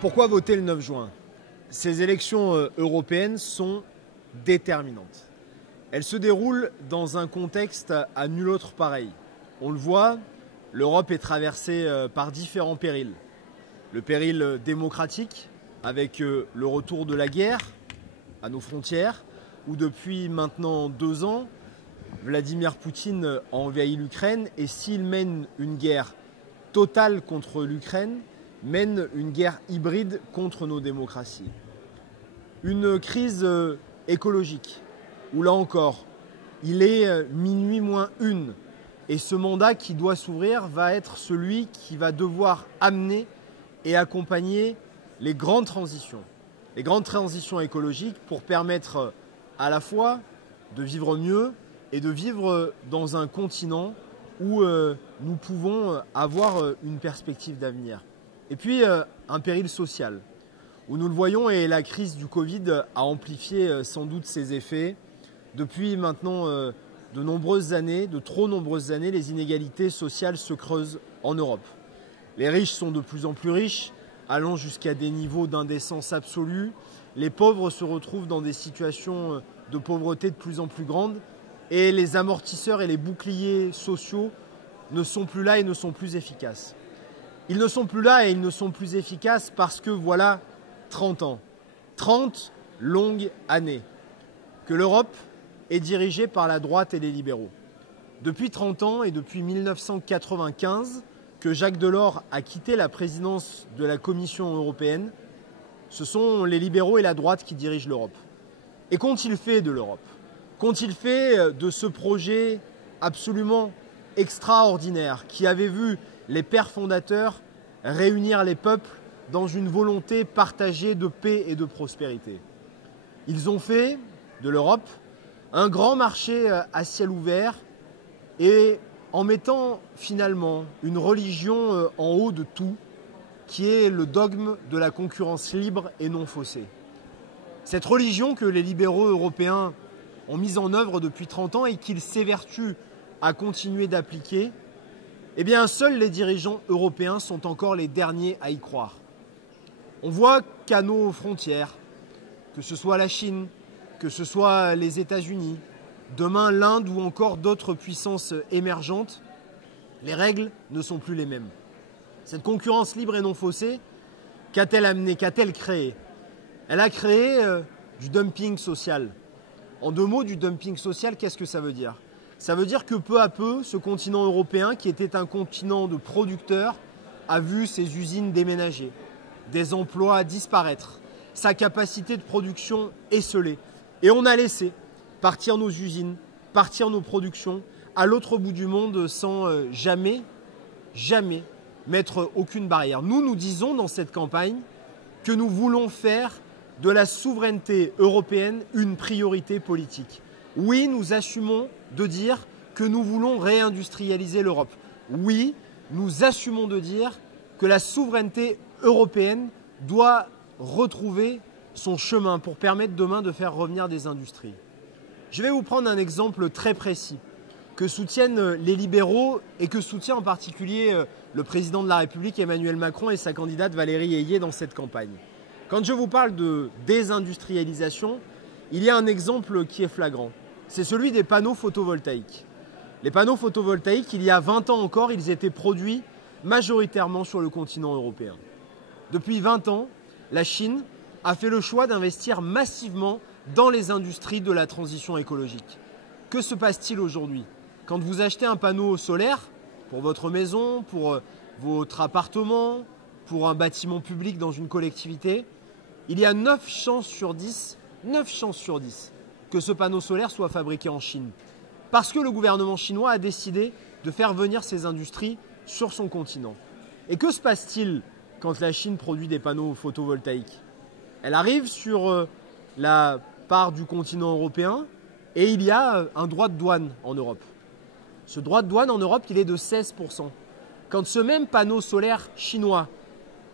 Pourquoi voter le 9 juin? Ces élections européennes sont déterminantes. Elles se déroulent dans un contexte à nul autre pareil. On le voit, l'Europe est traversée par différents périls. Le péril démocratique, avec le retour de la guerre à nos frontières, où depuis maintenant 2 ans, Vladimir Poutine a envahi l'Ukraine et s'il mène une guerre totale contre l'Ukraine, mène une guerre hybride contre nos démocraties. Une crise écologique, où là encore, il est minuit moins 1 et ce mandat qui doit s'ouvrir va être celui qui va devoir amener et accompagner les grandes transitions écologiques pour permettre à la fois de vivre mieux et de vivre dans un continent où nous pouvons avoir une perspective d'avenir. Et puis un péril social, où nous le voyons et la crise du Covid a amplifié sans doute ses effets. Depuis maintenant de nombreuses années, de trop nombreuses années, les inégalités sociales se creusent en Europe. Les riches sont de plus en plus riches, allant jusqu'à des niveaux d'indécence absolue. Les pauvres se retrouvent dans des situations de pauvreté de plus en plus grandes et les amortisseurs et les boucliers sociaux ne sont plus là et ne sont plus efficaces. Ils ne sont plus là et ils ne sont plus efficaces parce que voilà 30 ans, 30 longues années que l'Europe est dirigée par la droite et les libéraux. Depuis 30 ans et depuis 1995 que Jacques Delors a quitté la présidence de la Commission européenne, ce sont les libéraux et la droite qui dirigent l'Europe. Et qu'ont-ils fait de l'Europe? Qu'ont-ils fait de ce projet absolument extraordinaire qui avait vu les pères fondateurs réunir les peuples dans une volonté partagée de paix et de prospérité? Ils ont fait de l'Europe un grand marché à ciel ouvert et en mettant finalement une religion en haut de tout, qui est le dogme de la concurrence libre et non faussée. Cette religion que les libéraux européens ont mise en œuvre depuis 30 ans et qu'ils s'évertuent à continuer d'appliquer, eh bien seuls les dirigeants européens sont encore les derniers à y croire. On voit qu'à nos frontières, que ce soit la Chine, que ce soit les États-Unis, demain l'Inde ou encore d'autres puissances émergentes, les règles ne sont plus les mêmes. Cette concurrence libre et non faussée, qu'a-t-elle amené, qu'a-t-elle créé? Elle a créé du dumping social. En 2 mots, du dumping social, qu'est-ce que ça veut dire? Ça veut dire que peu à peu, ce continent européen, qui était un continent de producteurs, a vu ses usines déménager, des emplois disparaître, sa capacité de production esselée. Et on a laissé partir nos usines, partir nos productions à l'autre bout du monde sans jamais mettre aucune barrière. Nous disons dans cette campagne que nous voulons faire de la souveraineté européenne une priorité politique. Oui, nous assumons de dire que nous voulons réindustrialiser l'Europe. Oui, nous assumons de dire que la souveraineté européenne doit retrouver son chemin pour permettre demain de faire revenir des industries. Je vais vous prendre un exemple très précis que soutiennent les libéraux et que soutient en particulier le président de la République Emmanuel Macron et sa candidate Valérie Ayé dans cette campagne. Quand je vous parle de désindustrialisation, il y a un exemple qui est flagrant. C'est celui des panneaux photovoltaïques. Les panneaux photovoltaïques, il y a 20 ans encore, ils étaient produits majoritairement sur le continent européen. Depuis 20 ans, la Chine a fait le choix d'investir massivement dans les industries de la transition écologique. Que se passe-t-il aujourd'hui? Quand vous achetez un panneau solaire pour votre maison, pour votre appartement, pour un bâtiment public dans une collectivité, il y a 9 chances sur 10 que ce panneau solaire soit fabriqué en Chine. Parce que le gouvernement chinois a décidé de faire venir ces industries sur son continent. Et que se passe-t-il quand la Chine produit des panneaux photovoltaïques? Elle arrive sur la part du continent européen et il y a un droit de douane en Europe. Ce droit de douane en Europe, il est de 16%. Quand ce même panneau solaire chinois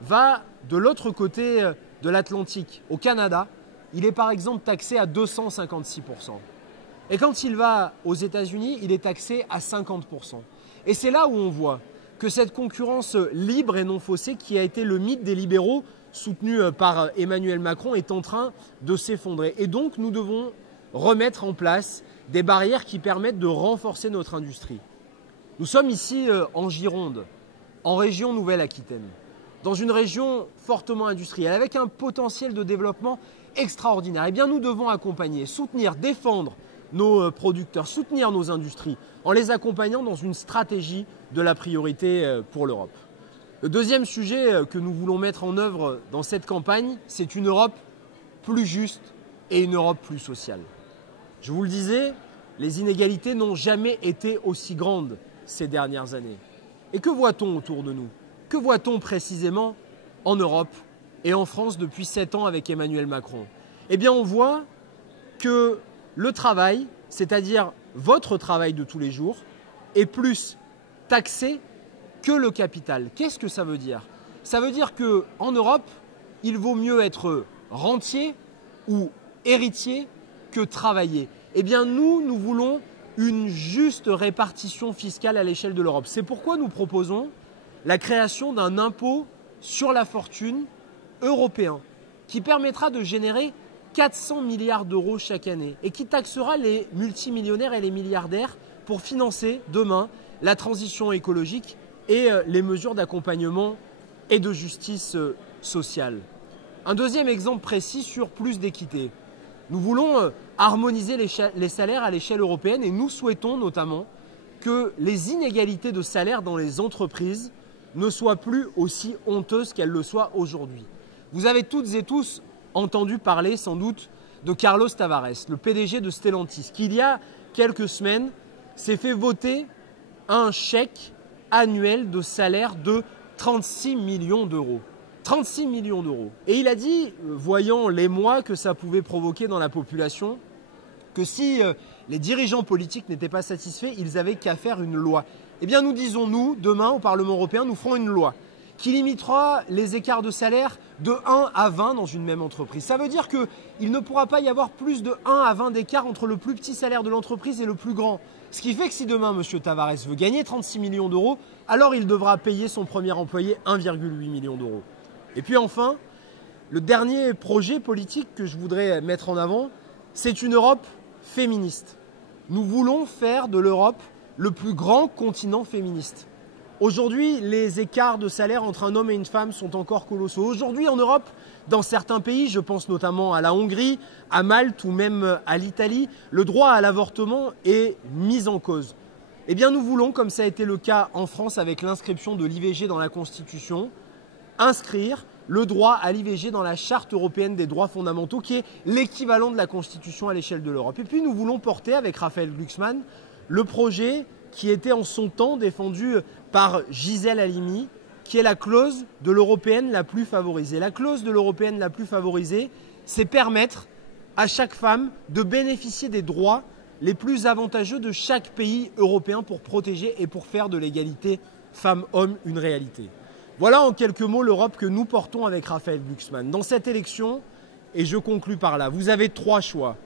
va de l'autre côté de l'Atlantique, au Canada, il est par exemple taxé à 256%. Et quand il va aux États-Unis, il est taxé à 50%. Et c'est là où on voit que cette concurrence libre et non faussée, qui a été le mythe des libéraux, soutenu par Emmanuel Macron, est en train de s'effondrer. Et donc, nous devons remettre en place des barrières qui permettent de renforcer notre industrie. Nous sommes ici en Gironde, en région Nouvelle-Aquitaine, dans une région fortement industrielle, avec un potentiel de développement extraordinaire. Eh bien, nous devons accompagner, soutenir, défendre nos producteurs, soutenir nos industries, en les accompagnant dans une stratégie de la priorité pour l'Europe. Le deuxième sujet que nous voulons mettre en œuvre dans cette campagne, c'est une Europe plus juste et une Europe plus sociale. Je vous le disais, les inégalités n'ont jamais été aussi grandes ces dernières années. Et que voit-on autour de nous? Que voit-on précisément en Europe et en France depuis 7 ans avec Emmanuel Macron? Eh bien, on voit que le travail, c'est-à-dire votre travail de tous les jours, est plus taxé que le capital. Qu'est-ce que ça veut dire? Ça veut dire qu'en Europe, il vaut mieux être rentier ou héritier que travailler. Eh bien, nous voulons une juste répartition fiscale à l'échelle de l'Europe. C'est pourquoi nous proposons la création d'un impôt sur la fortune européen qui permettra de générer 400 milliards d'euros chaque année et qui taxera les multimillionnaires et les milliardaires pour financer demain la transition écologique et les mesures d'accompagnement et de justice sociale. Un deuxième exemple précis sur plus d'équité. Nous voulons harmoniser les salaires à l'échelle européenne et nous souhaitons notamment que les inégalités de salaire dans les entreprises ne soient plus aussi honteuses qu'elles le soient aujourd'hui. Vous avez toutes et tous entendu parler sans doute de Carlos Tavares, le PDG de Stellantis, qui il y a quelques semaines s'est fait voter un chèque annuel de salaire de 36 millions d'euros. 36 millions d'euros. Et il a dit, voyant l'émoi que ça pouvait provoquer dans la population, que si les dirigeants politiques n'étaient pas satisfaits, ils avaient qu'à faire une loi. Eh bien, nous disons, nous, demain, au Parlement européen, nous ferons une loi qui limitera les écarts de salaire de 1 à 20 dans une même entreprise. Ça veut dire qu'il ne pourra pas y avoir plus de 1 à 20 d'écart entre le plus petit salaire de l'entreprise et le plus grand. Ce qui fait que si demain, M. Tavares veut gagner 36 millions d'euros, alors il devra payer son premier employé 1,8 million d'euros. Et puis enfin, le dernier projet politique que je voudrais mettre en avant, c'est une Europe féministe. Nous voulons faire de l'Europe le plus grand continent féministe. Aujourd'hui, les écarts de salaire entre un homme et une femme sont encore colossaux. Aujourd'hui, en Europe, dans certains pays, je pense notamment à la Hongrie, à Malte ou même à l'Italie, le droit à l'avortement est mis en cause. Eh bien, nous voulons, comme ça a été le cas en France avec l'inscription de l'IVG dans la Constitution, inscrire le droit à l'IVG dans la Charte européenne des droits fondamentaux, qui est l'équivalent de la Constitution à l'échelle de l'Europe. Et puis, nous voulons porter avec Raphaël Glucksmann le projet qui était en son temps défendu par Gisèle Halimi, qui est la clause de l'européenne la plus favorisée. La clause de l'européenne la plus favorisée, c'est permettre à chaque femme de bénéficier des droits les plus avantageux de chaque pays européen pour protéger et pour faire de l'égalité femmes-hommes une réalité. Voilà en quelques mots l'Europe que nous portons avec Raphaël Glucksmann. Dans cette élection, et je conclus par là, vous avez 3 choix.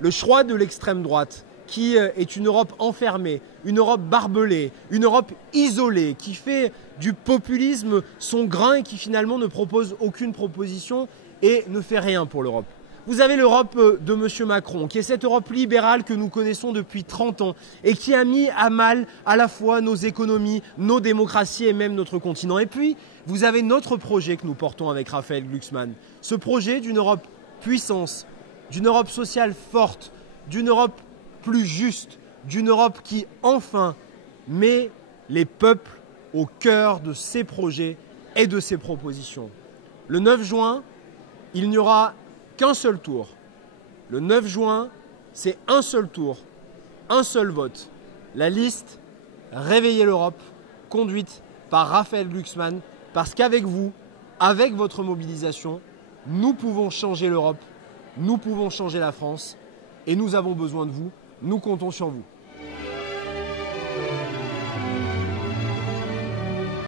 Le choix de l'extrême droite, qui est une Europe enfermée, une Europe barbelée, une Europe isolée, qui fait du populisme son grain et qui finalement ne propose aucune proposition et ne fait rien pour l'Europe. Vous avez l'Europe de M. Macron, qui est cette Europe libérale que nous connaissons depuis 30 ans et qui a mis à mal à la fois nos économies, nos démocraties et même notre continent. Et puis, vous avez notre projet que nous portons avec Raphaël Glucksmann. Ce projet d'une Europe puissance, d'une Europe sociale forte, d'une Europe plus juste, d'une Europe qui, enfin, met les peuples au cœur de ses projets et de ses propositions. Le 9 juin, il n'y aura qu'un seul tour. Le 9 juin, c'est un seul tour, un seul vote. La liste Réveillez l'Europe, conduite par Raphaël Glucksmann, parce qu'avec vous, avec votre mobilisation, nous pouvons changer l'Europe, nous pouvons changer la France et nous avons besoin de vous. Nous comptons sur vous.